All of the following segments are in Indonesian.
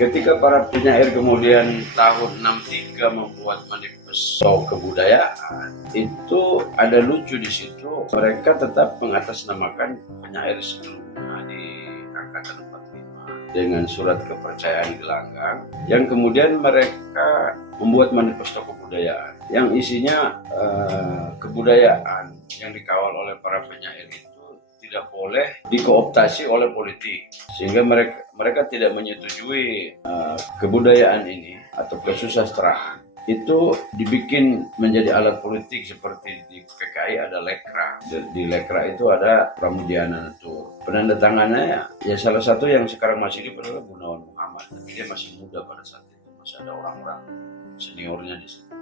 Ketika para penyair kemudian tahun 63 membuat manifesto kebudayaan, itu ada lucu di situ. Mereka tetap mengatasnamakan penyair sebelumnya di angkatan 45 dengan surat kepercayaan gelanggang, yang kemudian mereka membuat manifesto kebudayaan yang isinya kebudayaan yang dikawal oleh para penyair itu tidak boleh dikooptasi oleh politik, sehingga mereka tidak menyetujui kebudayaan ini atau kesusastraan itu dibikin menjadi alat politik. Seperti di PKI ada Lekra, di Lekra itu ada Pramudiana Natur. Penandatangannya ya salah satu yang sekarang masih hidup adalah Gunawan Muhammad, tapi dia masih muda pada saat itu, masih ada orang-orang seniornya di situ.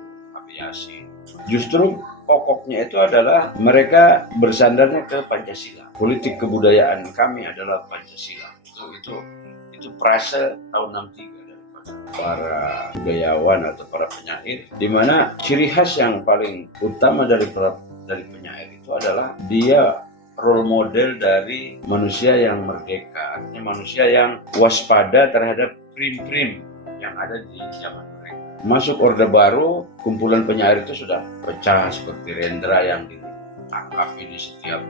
Yasin. Justru pokoknya itu adalah mereka bersandarnya ke Pancasila. Politik kebudayaan kami adalah Pancasila. Itu frase tahun 63 dari para budayawan atau para penyair, di mana ciri khas yang paling utama dari penyair itu adalah dia role model dari manusia yang merdeka, artinya manusia yang waspada terhadap prim-prim yang ada di zaman. Masuk Orde Baru, kumpulan penyair itu sudah pecah, seperti Rendra yang ditangkap di setiap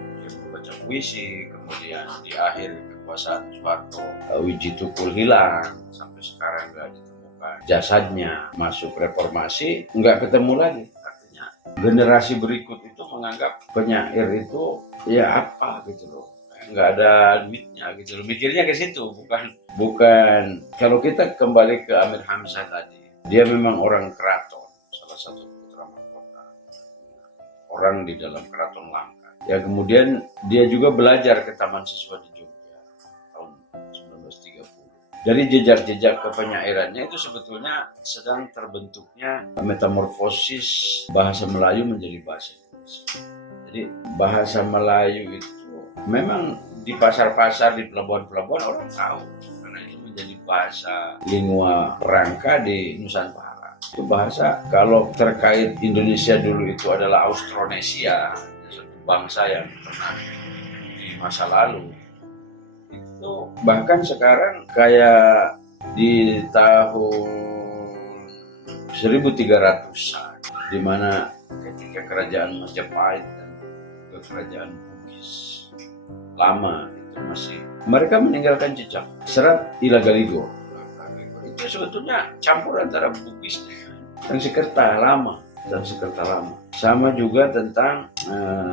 membaca puisi. Kemudian di akhir kekuasaan Soeharto, Wiji Tukul hilang, sampai sekarang nggak ditemukan jasadnya. Masuk reformasi, nggak ketemu lagi. Artinya generasi berikut itu menganggap penyair itu ya apa gitu loh, nggak ada duitnya gitu loh. Mikirnya ke situ, bukan. Kalau kita kembali ke Amir Hamzah tadi, dia memang orang keraton, salah satu putra mahkota, orang di dalam keraton Langkat. Ya kemudian dia juga belajar ke Taman Siswa di Jogja tahun 1930. Dari jejak-jejak kepenyairannya itu sebetulnya sedang terbentuknya metamorfosis bahasa Melayu menjadi bahasa Indonesia. Jadi bahasa Melayu itu memang di pasar-pasar, di pelabuhan-pelabuhan orang tahu, karena itu menjadi bahasa lingua franca di Nusantara. Itu bahasa, kalau terkait Indonesia dulu itu adalah Austronesia, satu bangsa yang pernah di masa lalu. Itu bahkan sekarang kayak di tahun 1300-an, di mana ketika kerajaan Majapahit dan kerajaan Bugis lama itu masih mereka meninggalkan jejak serat Ilagaligo. Itu sebetulnya campur antara Bugis dan Sanskerta lama. Sama juga tentang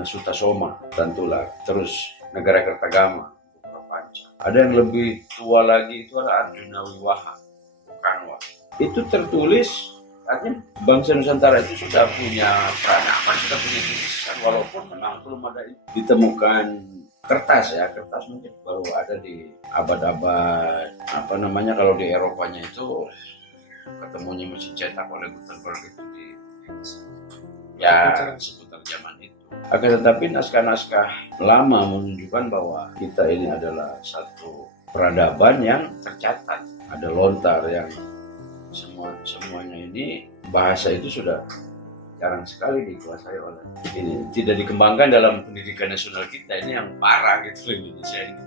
Sutasoma, Tantulak, terus Negara Kertagama, Panca. Ada yang lebih tua lagi, itu adalah Arjuna Wiwaha, Kanwa. Itu tertulis, artinya bangsa Nusantara itu sudah punya peradaban, sudah punya tulisan, walaupun memang belum ada ditemukan kertas mungkin baru ada di abad-abad kalau di Eropanya itu ketemunya mesin cetak oleh Gutenberg itu di seputar zaman itu. Akan tetapi naskah-naskah lama menunjukkan bahwa kita ini adalah satu peradaban yang tercatat. Ada lontar yang semuanya ini bahasa itu sudah jarang sekali dikuasai oleh ini, tidak dikembangkan dalam pendidikan nasional kita. Ini yang parah gitu Indonesia ini.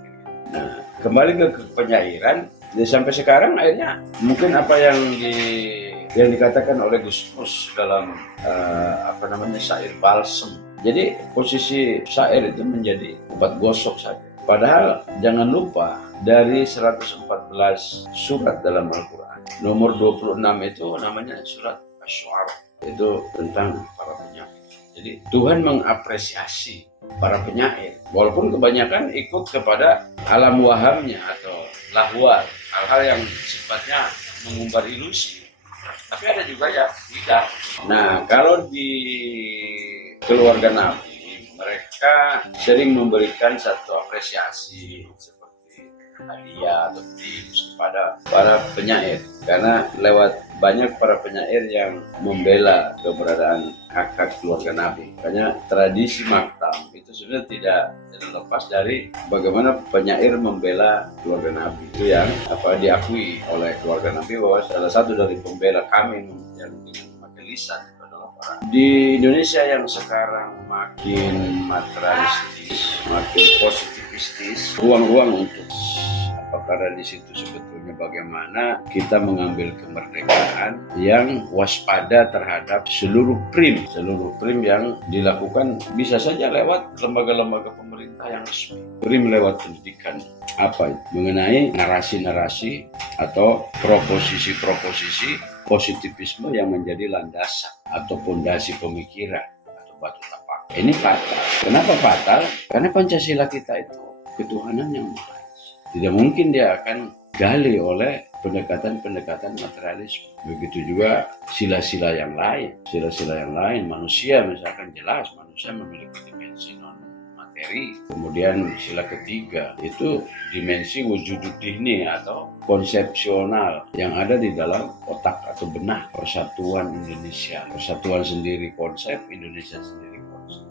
Nah, kembali ke penyairan, sampai sekarang akhirnya mungkin apa yang dikatakan oleh Gus Mus dalam syair balsem. Jadi posisi syair itu menjadi obat gosok saja. Padahal jangan lupa dari 114 surat dalam Al-Quran, nomor 26 itu namanya surat Asy-Syu'ara. Itu tentang para penyair. Jadi Tuhan mengapresiasi para penyair, walaupun kebanyakan ikut kepada alam wahamnya atau lahwal, hal-hal yang sifatnya mengumbar ilusi. Tapi ada juga ya tidak. Nah, kalau di keluarga Nabi, mereka sering memberikan satu apresiasi seperti hadiah atau tips kepada para penyair, karena lewat banyak para penyair yang membela keberadaan hak-hak keluarga Nabi. Makanya tradisi maktam itu sebenarnya tidak lepas dari bagaimana penyair membela keluarga Nabi. Itu yang diakui oleh keluarga Nabi bahwa salah satu dari pembela kami yang memakai lisan adalah para. Di Indonesia yang sekarang makin materialistis, makin positivistis, ruang-ruang untuk Karena di situ sebetulnya bagaimana kita mengambil kemerdekaan yang waspada terhadap seluruh prim yang dilakukan bisa saja lewat lembaga-lembaga pemerintah yang resmi. Prim lewat pendidikan, apa itu? Mengenai narasi-narasi atau proposisi-proposisi positivisme yang menjadi landasan atau fondasi pemikiran atau batu tapak. Ini fatal. Kenapa fatal? Karena Pancasila kita itu ketuhanan yang maha. Tidak mungkin dia akan gali oleh pendekatan-pendekatan materialisme. Begitu juga sila-sila yang lain. Sila-sila yang lain, manusia misalkan jelas, manusia memiliki dimensi non-materi. Kemudian sila ketiga, itu dimensi wujud dihni atau konsepsional yang ada di dalam otak atau benak persatuan Indonesia. Persatuan sendiri konsep, Indonesia sendiri.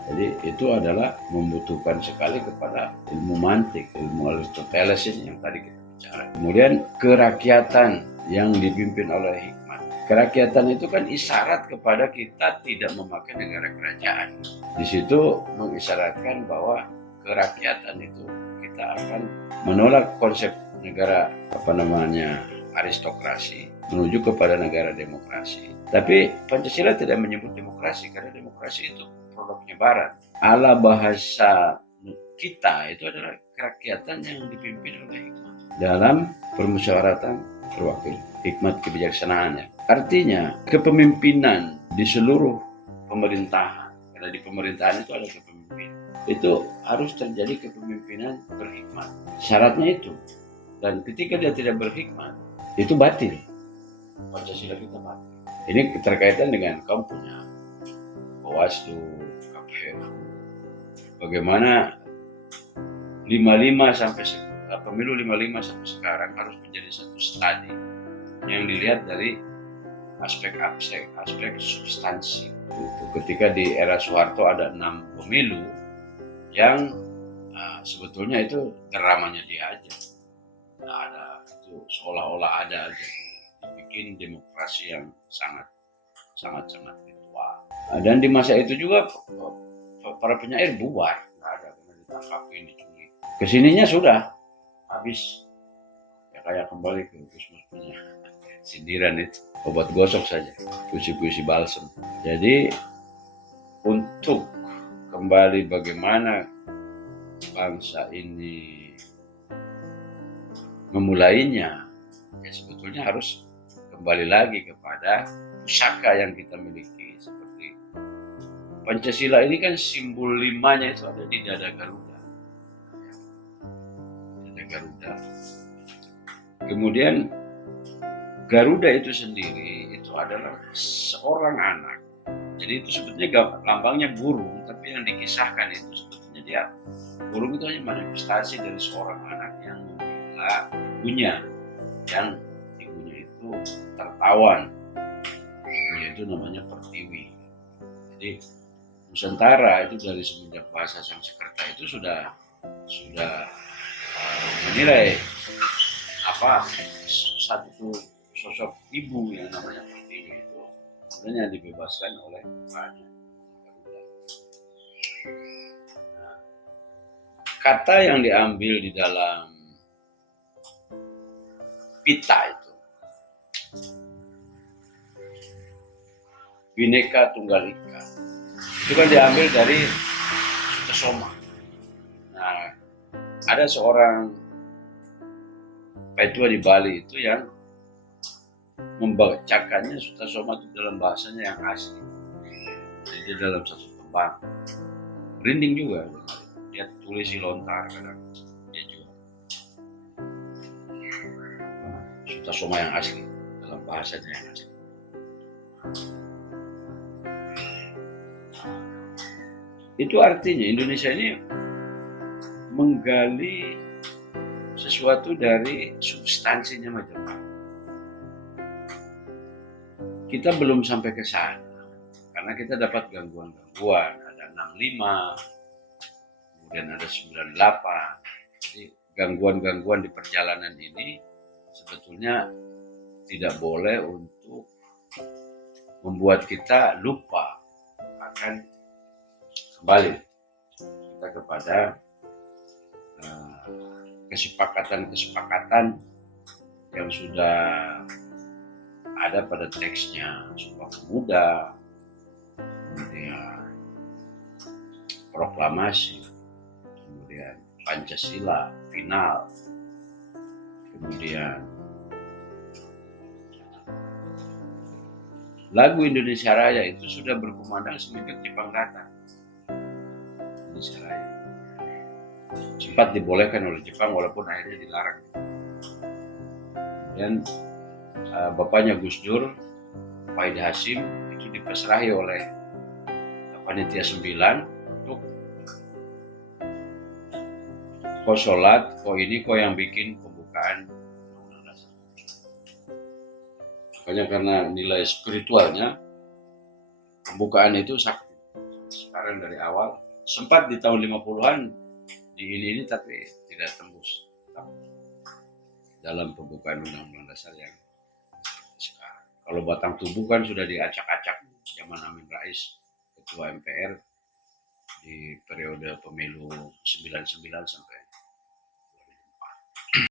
Jadi itu adalah membutuhkan sekali kepada ilmu mantik, ilmu Aristoteles ini yang tadi kita bicara. Kemudian kerakyatan yang dipimpin oleh hikmat. Kerakyatan itu kan isyarat kepada kita tidak memakai negara kerajaan. Di situ mengisyaratkan bahwa kerakyatan itu kita akan menolak konsep negara aristokrasi menuju kepada negara demokrasi. Tapi Pancasila tidak menyebut demokrasi karena demokrasi itu produknya Barat. Ala bahasa kita itu adalah kerakyatan yang dipimpin oleh hikmat dalam permusyawaratan terwakil, hikmat kebijaksanaannya. Artinya kepemimpinan di seluruh pemerintahan, karena di pemerintahan itu ada kepemimpinan, itu harus terjadi kepemimpinan berhikmat. Syaratnya itu. Dan ketika dia tidak berhikmat, itu batil. Pancasila kita batil. Ini keterkaitan dengan kamu punya Bawaslu, KPU. Bagaimana 55 sampai pemilu 55 sampai sekarang harus menjadi satu studi yang dilihat dari aspek substansi. Ketika di era Soeharto ada 6 pemilu yang sebetulnya itu dramanya dia aja. Nah, ada itu seolah-olah ada aja dibikin demokrasi yang sangat ritual. Dan di masa itu juga para penyair bubar, nggak ada karena ditangkap ini dicuri. Kesininya sudah habis, ya kayak kembali ke Gusmus punya sindiran itu, obat gosok saja, puisi-puisi balsem. Jadi untuk kembali bagaimana bangsa ini memulainya, ya sebetulnya harus kembali lagi kepada pusaka yang kita miliki. Seperti Pancasila ini kan simbol 5-nya itu ada di dada Garuda. Dada Garuda. Kemudian Garuda itu sendiri itu adalah seorang anak. Jadi itu sebetulnya lambangnya burung, tapi yang dikisahkan itu sebetulnya dia burung itu hanya manifestasi dari seorang anak yang membela ibunya, yang ibunya itu tertawan. Ibunya itu namanya Pertiwi. Jadi Nusantara itu dari semenjak bahasa Sanskerta itu sudah menilai satu sosok ibu yang namanya Pertiwi itu sebenarnya dibebaskan oleh bapaknya. Nah, kata yang diambil di dalam pita itu Bhinneka Tunggal Ika itu kan diambil dari Sutasoma. Nah, ada seorang petua di Bali itu yang membacakannya Sutasoma itu dalam bahasanya yang asli. Jadi dalam satu tembang. Merinding juga. Dia tulis di lontar kadang. Dia juga. Sutasoma yang asli dalam bahasanya yang asli. Itu artinya Indonesia ini menggali sesuatu dari substansinya Majapahit. Kita belum sampai ke sana karena kita dapat gangguan-gangguan, ada 65, kemudian ada 98. Jadi gangguan-gangguan di perjalanan ini sebetulnya tidak boleh untuk membuat kita lupa akan kembali kita kepada kesepakatan-kesepakatan yang sudah ada pada teksnya, Sumpah Pemuda, kemudian proklamasi, kemudian Pancasila, final, kemudian lagu Indonesia Raya itu sudah berkumandang semenjak Jepang datang. Indonesia Raya sempat dibolehkan oleh Jepang walaupun akhirnya dilarang. Dan bapaknya Gus Dur, Wahid Hasim, itu dipasrahi oleh panitia 9 untuk kau sholat, kau ini kau yang bikin pembukaan. Makanya karena nilai spiritualnya, pembukaan itu sakti. Sekarang dari awal, sempat di tahun 50-an di ini tapi tidak tembus dalam pembukaan Undang-Undang Dasar yang sekarang. Kalau batang tubuh kan sudah diacak-acak zaman Amin Rais, Ketua MPR di periode pemilu 99 sampai